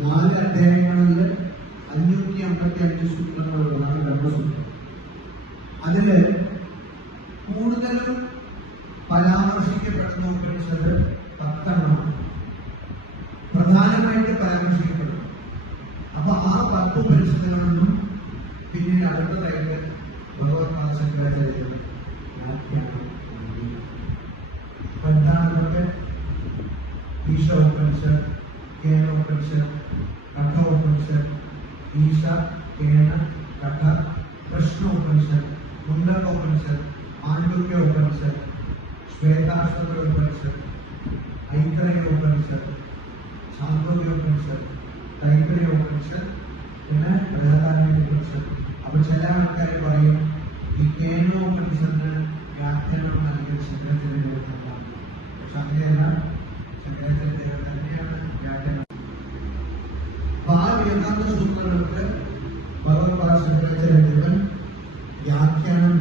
4 അധ്യായങ്ങളിൽ 555 സൂത്രങ്ങളുള്ളതാണ് ബ്രഹ്മസൂത്രം. അതിൽ കൂടുതലും പരാമർശിക്കപ്പെടുന്ന ഉപനിഷത്ത് 10 പ്രധാനമായിട്ട് പരാമർശിക്കപ്പെടും. അപ്പൊ ആ 10 ഉപനിഷത്തുകളിലും പിന്നീട് അടുത്തതായിട്ട് ഭഗവത്പാദ ശങ്കരാചാര്യർ എന്താണ് ഈശോപനിഷത്ത്, കേനോപനിഷത്ത്, കഠോപനിഷത്ത്, ഈശ, കേന, കഠ, കൃഷ്ണോപനിഷത്ത്, മുണ്ടകോപനിഷത്ത്, മാണ്ഡുക്യോപനിഷത്ത്, ശ്വേതാശ്വതോപനിഷത്ത്, ഐതരയോപനിഷത്ത്, ശാന്തോപനിഷത്ത്, തൈത്തരയോപനിഷത്ത്, പിന്നെ ബൃഹദാരണ്യോപനിഷത്ത്. അപ്പൊ ചില ആൾക്കാർ പറയും ഈ കേനോപനിഷത്തിന് വ്യാഖ്യാനം നൽകിയ ശങ്കരാചാര്യ. പക്ഷെ അങ്ങനെയല്ല, ശങ്കരാചാര്യ തന്നെയാണ് വ്യാഖ്യാനം. അപ്പൊ ആ വേദാന്ത സൂത്രങ്ങൾക്ക് ഭഗവത്പാദ ശങ്കരാചാര്യ വ്യാഖ്യാനം